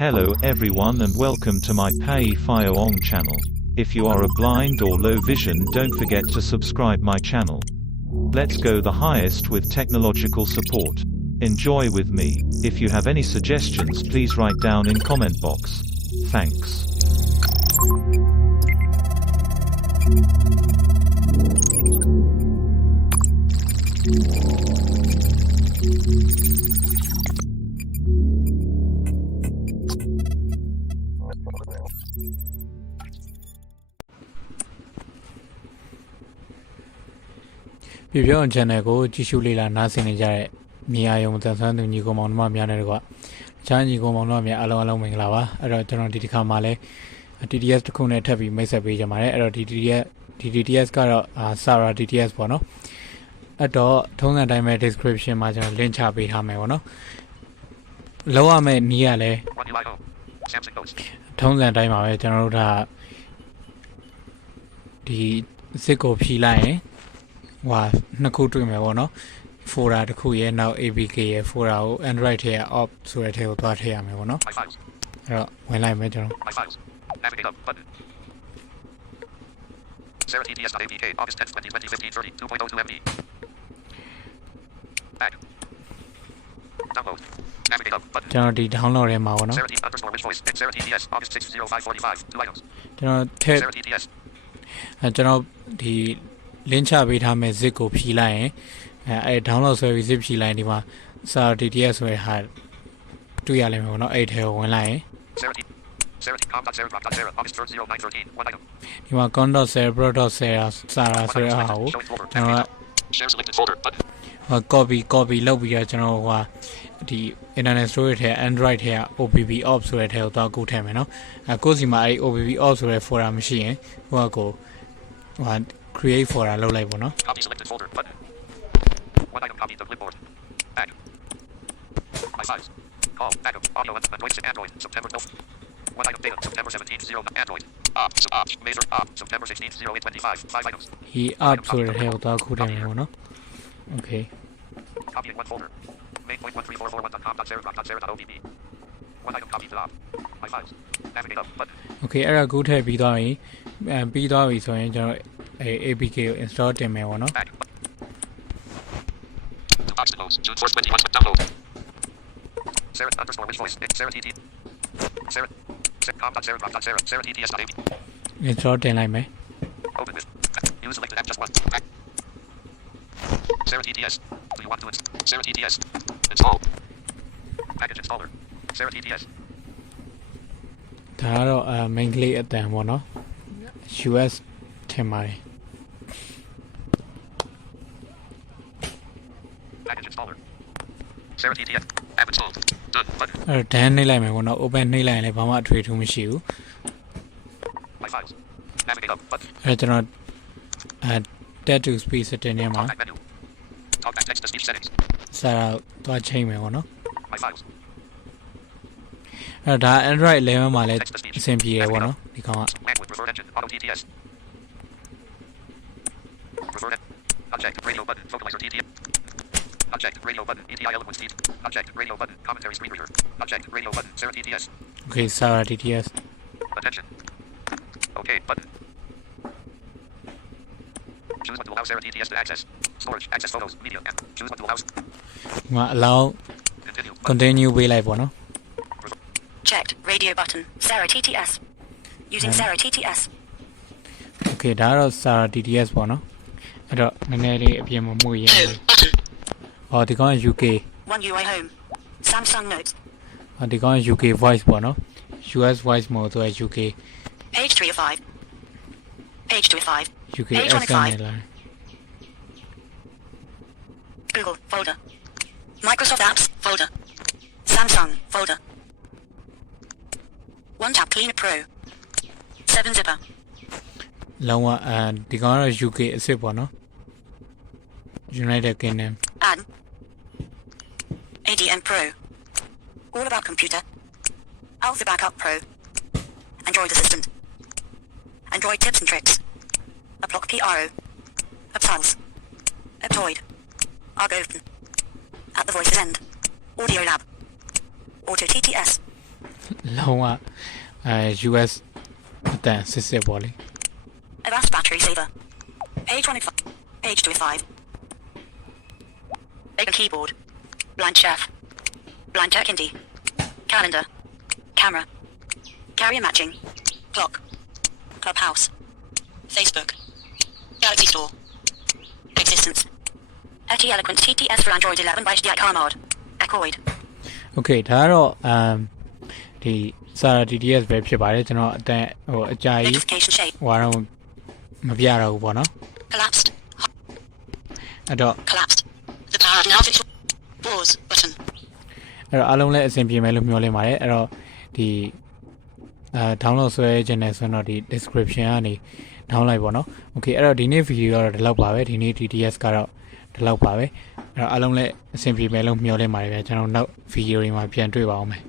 Hello everyone and welcome to my Pay Fio Ong channel. If you are a blind or low vision, don't forget to subscribe my channel. Let's go the highest with technological support. Enjoy with me. If you have any suggestions, please write down in comment box. Thanks. People on channel go usually la nothing in Jare. Mia Yom Tansan, Nico Monma Mianera. Chan Nico Monma, Allo Minglava, a return to Kamale, a TTS to Kunet heavy Mesa Bijamare, a TTS car Sarah TTS Bono. A door, tongue and I made description, margin Lynch Happy Hameono. Lower me nearly. Tongue and I made general the Siko P line. Wow, Nakutu Mewono, 4 out of Kuya now ABK 4 hour Android here up to a tail part here Mewono. When I met her. Navigate up button. Sarah TTS ABK August 10th 2020 1530 2.02 MB. Back. Download. Navigate up button. General download him out. Sarah _ which voice Sarah TTS August 6th 0545 2 items. General Sarah TTS. General the Lincha beat him a Zico P line. I download service P line. Sarah TTS were had 2 element, not 8 here one line. Sarah August 3rd 0913 1 item. You want Condo Sarah Sarah Sarah. Share selected folder button. Copy lobby general the internet storage here Android here OBB ops right here without good time no cause my OBB ops right for a machine who go create for a low level no copy selected folder button. 1 item copy the clipboard. Back. My size. Call backup audio and voice Android September 1 item data September 17th 0 Android major September 16th 0825 5 items. He up to right here without good time no okay. Copy in one folder. Main.13441.com.0.0.OBB. 1 item copy to op. My files. Navigate up button. Okay, error good here be done. Be done so you APK install them no. June 4th 21 download. Sarah _ which voice Sarah TT. Sarah Sarah TTS. Install them like me. Open with. You selected app just one. Sarah TTS. Do you want to install? Sarah TTS. Install. Package installer. Sarah TTS. Taro mainly at them no. US Temari. Package installer. Sarah TTS. App installed. Done button. 10 နေလိုက်မယ်ဘောနော် open နေလိုက်ရင်လည်းဘာမှအထွေထူးမရှိဘူး My files. Navigate up button. ကျွန်တော်tab to speed setting ထဲမှာ menu. Talk back text to speech settings. စာတော့ချိန်မယ်ဘောနော် My files. ဒါ Android 11မှာလည်းအဆင်ပြေရဘောနော်ဒီကောင်က Language preferred engine auto TTS. Preferred object radio button vocalizer TTS. Object radio button ETI eloquence feed. Object radio button commentary screen reader. Object radio button Sarah TTS. Okay Sarah TTS. Attention. Okay button. Choose what to allow Sarah TTS to access. Storage, access photos, media, and choose what to allow. Allow continue ပေးလိုက်ပေါ့နော် Checked radio button Sarah TTS using Sarah TTS. Okay ဒါကတော့ Sarah TTS ပေါ့နော်အဲ့တော့နည်းနည်းလေးအပြင်မှာမှုရင်းအော်ဒီကောင်က UK One UI home Samsung Notes ဒီကောင်က UK voice ပေါ့နော် US voice mode ဆိုရ UK page 3 of 5 page 2 of 5 UK page 1 of 5 Google folder Microsoft apps folder Samsung folder One tap cleaner pro 7 zipper လုံးဝဒီကောင်ကတော့ UK အစ်စ်ပေါ့နော် United Kingdom add ADN Pro all about computer Alpha Backup Pro Android Assistant Android tips and tricks Uplock PRO Upsiles Uptoid Argoven At the voice's end Audio Lab Auto TTS လုံးဝUS အတန်စစ်စစ်ပေါ့လေ Advanced battery saver. Page 25. Page 25. Bacon keyboard. Blind chef. Blind check indie. Calendar. Camera. Carrier matching. Clock. Clubhouse. Facebook. Galaxy Store. Existence. Etty Eloquent TTS for Android 11 by HDI car mod. Echoid. Okay ဒါကတော့ဒီစာ TTS ပဲဖြစ်ပါတယ်ကျွန်တော်အတန်ဟိုအကြာကြီး Notification shape. ဟိုတော့မပြတော့ဘူးပေါ့နော် Collapsed. အဲ့တော့ Collapsed. The power of now fixed. Pause button. အဲ့တော့အားလုံးလည်းအဆင်ပြေမယ်လို့မျှော်လင့်ပါတယ်အဲ့တော့ဒီdownload ဆွဲခြင်းနဲ့ဆိုတော့ဒီ description ကနေ download ပေါ့နော် okay အဲ့တော့ဒီနေ့ video ကတော့ဒီလောက်ပါပဲဒီနေ့ TTS ကတော့ဒီလောက်ပါပဲအဲ့တော့အားလုံးလည်းအဆင်ပြေမယ်လို့မျှော်လင့်ပါတယ်ဗျာကျွန်တော်နောက် video တွေမှာပြန်တွေ့ပါအောင်မယ်